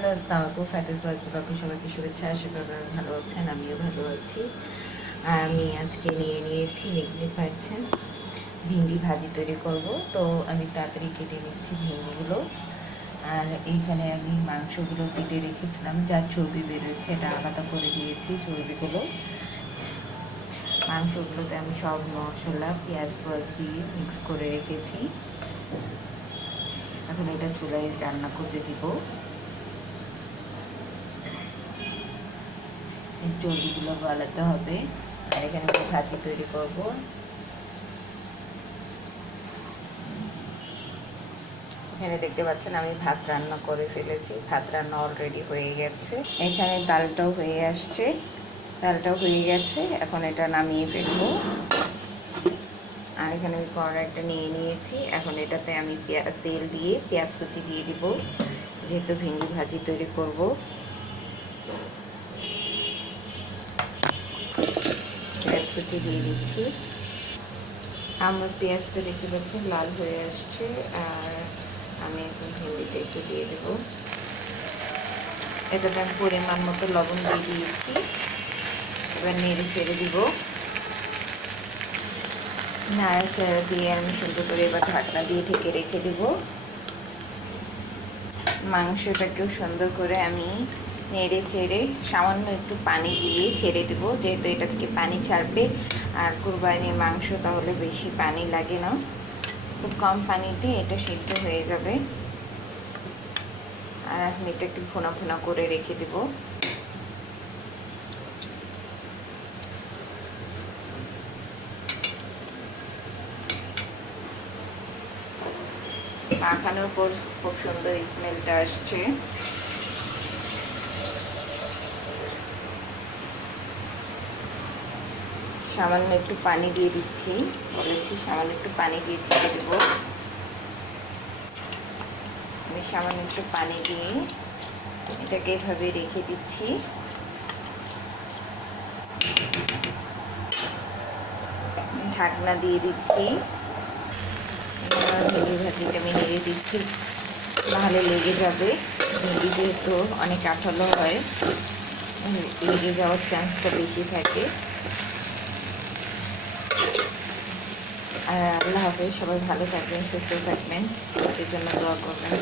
Hello আসসালামু ফাতিস voice ব্লগে সবাইকে শুভেচ্ছা, আশা করি ভালো আছেন, আমিও ভালো আছি। আর আমি আজকে নিয়ে নিয়েছি দেখতে পাচ্ছেন ভিন্ডি ভাজি তৈরি করব। তো আমি তাড়াতাড়ি কেটে নিচ্ছি ভিন্ডিগুলো। আর এইখানে আমি মাংসগুলো কেটে রেখেছিলাম, যার চর্বি বেরোচ্ছে এটা আলাদা করে দিয়েছি চর্বিগুলো। মাংসগুলোতে আমি সব মশলা, পেঁয়াজ পেঁয়াজ দিয়ে মিক্স করে রেখেছি। এখন এটা চুলায় রান্না করতে দিব। চর্বিগুলো গলাতে হবে। আর এখানে ভাজি তৈরি করব। এখানে দেখতে পাচ্ছেন আমি ভাত রান্না করে ফেলেছি। ভাত রান্না অলরেডি হয়ে গেছে। এখানে ডালটাও হয়ে আসছে। ডালটাও হয়ে গেছে। এখন এটা নামিয়ে ফেলব। আর এখানে আমি কড়াইটা নিয়ে নিয়েছি। এখন এটাতে আমি তেল দিয়ে পেঁয়াজ কুচি দিয়ে দিব। যেহেতু ভেন্ডি ভাজি তৈরি করব। কুচি দিয়ে দিচ্ছি। আমার পেঁয়াজটা দেখতে পাচ্ছি লাল হয়ে আসছে, আর আমি এখন ভেন্ডিটা একটু দিয়ে দেব। এটাতে আমি পরিমাণ মতো লবণ দিয়ে দিয়েছি। এবার নেড়ে চেড়ে দিব। নাড়াচাড়া দিয়ে আমি সুন্দর করে এবার ঢাকনা দিয়ে ঢেকে রেখে দেব। মাংসটাকেও সুন্দর করে আমি নেড়ে চেড়ে সামান্য একটু পানি দিয়ে ছেড়ে দেব। যেহেতু এটা থেকে পানি ছাড়বে, আর কুরবানির মাংস তাহলে বেশি পানি লাগে না। খুব কম পানিতে এটা সিদ্ধ হয়ে যাবে। আর আমি এটা একটু ফোনা ফোনা করে রেখে দেবো। মাখানোর পর খুব সুন্দর স্মেলটা আসছে। সামান্য একটু পানি দিয়ে দিচ্ছি। বলেছি সামান্য একটু পানি দিয়ে ছেড়ে দেবো। আমি সামান্য একটু পানি দিয়ে এটাকে এভাবে রেখে দিচ্ছি। ঢাকনা দিয়ে দিচ্ছি। ভেন্ডি ভাজিটা আমি নেড়ে দিচ্ছি। নাহলে লেগে যাবে। ভেন্ডি যেহেতু অনেক আঠালো হয় লেগে যাওয়ার চান্সটা বেশি থাকে। আল্লাহ হাফেজ সবাই ভালো থাকবেন সুস্থ থাকবেন। এর জন্য দোয়া করবেন।